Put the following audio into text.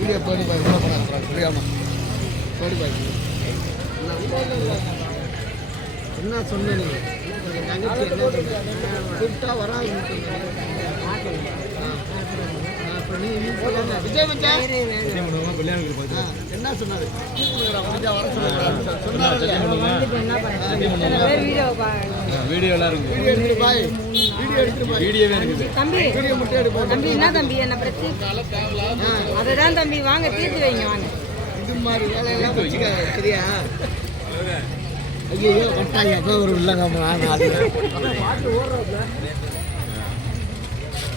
video போடி பாய் உள்ள போறாங்க புரியாம போடி பாய் என்ன சொன்னீங்க கூப்பிட்டா வராது விஜய் என்ன சொன்னாரு வீடியோ தம்பி என்ன தம்பி என்ன பிரச்சனை அதுதான் தம்பி வாங்க தீர்த்து வைங்க வாங்க இது மாதிரி வேலையெல்லாம் வச்சுக்காங்க சரியா ஐயோ கட்டாயம் ஒரு இல்லைங்க